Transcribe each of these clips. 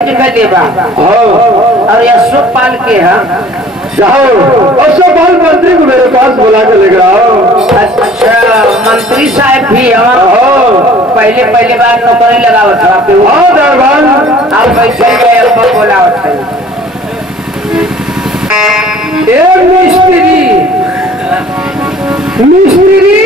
और यशोपाल के यशोपाल मंत्री को मेरे पास बुला के लेकर आओ। अच्छा, मंत्री साहब भी पहले बार नौकरी लगावत था आप बैठे गए बोलावत है। मिस्त्री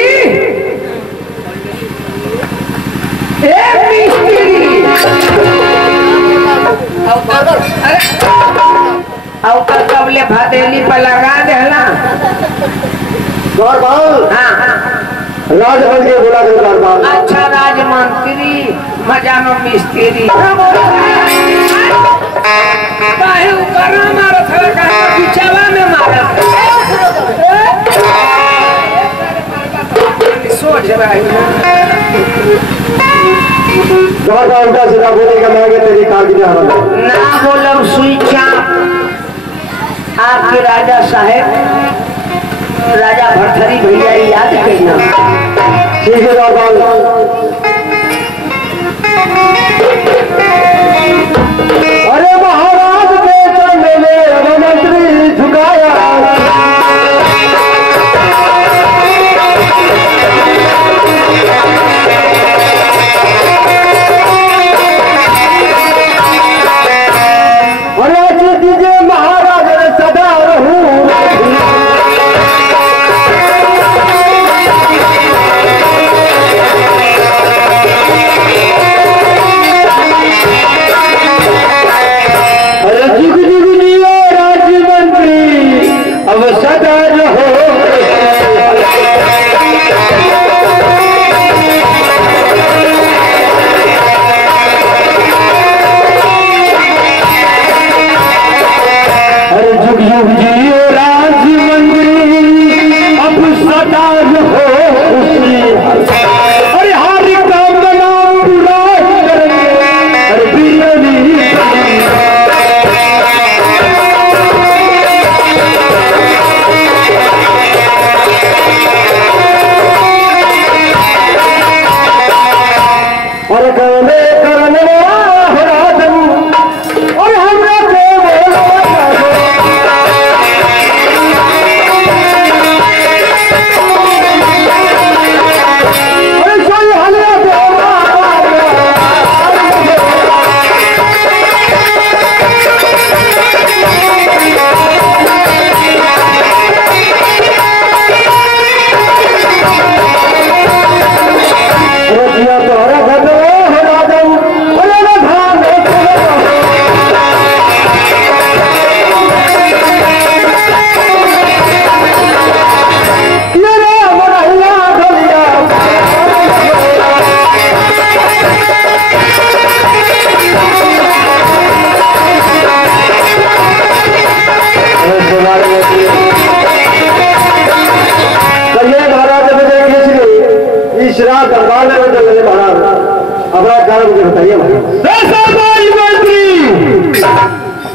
कबले भादेली पर लगा देला। राजमंत्री बोला अच्छा, राजमंत्री मजानो मिस्त्री सोच उल्टा सीधा बोलेगा मैं तेरी कागजात ना बोलब सुई चाप। आपके राजा साहेब राजा भरथरी भैया याद करना। ठीक है अरे महाराज के चरणों में मंत्री झुकाया।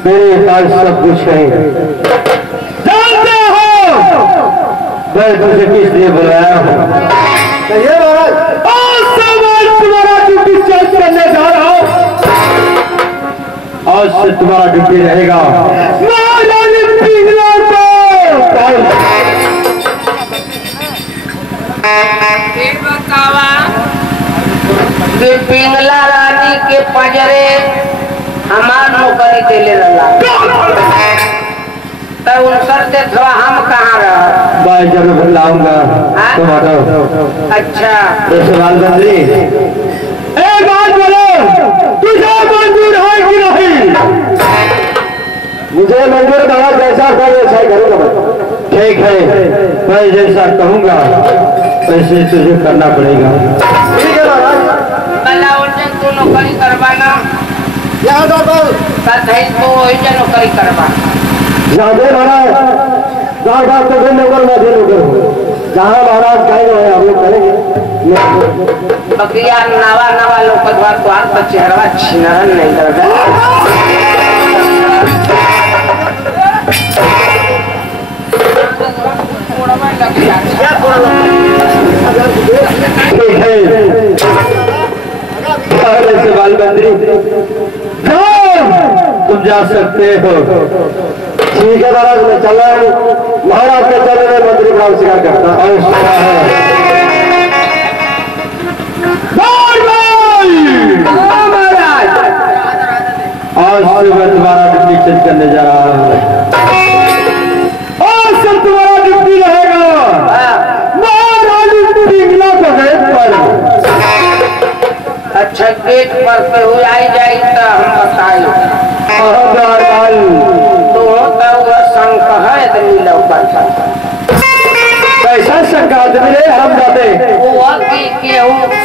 मेरे पास सब कुछ है। जानते हो मैं तुझे किस लिए बुलाया हूँ? तुम्हारा ड्यूटी चेंज करने जा रहा हूँ। आज से तुम्हारा ड्यूटी रहेगा पिंगला रानी के पजरे हमार नौकरी दिले रहा। तो उनसर से थोड़ा हम कहाँ रहा भाई जरूर लाऊंगा। अच्छा, सवाल मंत्री एक बात बोलो, तुझे मंजूर है कि नहीं? मुझे मंजूर कहा, जैसा कर वैसा ही करूंगा। ठीक है, मैं जैसा कहूंगा वैसे तुझे करना पड़ेगा। ठीक है महाराज। तू नौकरी करवाना तो नौकरी करवा जाते महाराज। तो फिर नौकर मैं नौकर हूँ। जहाँ महाराज कहेंगे हम लोग करेंगे। बकरिया नवा लोग तो आपका चेहरा छिनरन नहीं करता। सवाल मंत्री तुम जा सकते हो। ठीक है महाराज, मैं चल रहा हूँ। महाराज के चलने में मंत्री ग्राम शिकार करता है। आज से मैं तुम्हारा ड्यूटी चेंज करने जा रहा हूँ। आज से तुम्हारा ड्यूटी रहेगा पिंगला को गेट पर। अच्छा, गेट पर पे हुई आई जाए तो हम बताई तो होता हुआ शंख है आदमी लौकता। कैसा शंख आदमी रे हम जाते वो कि केहू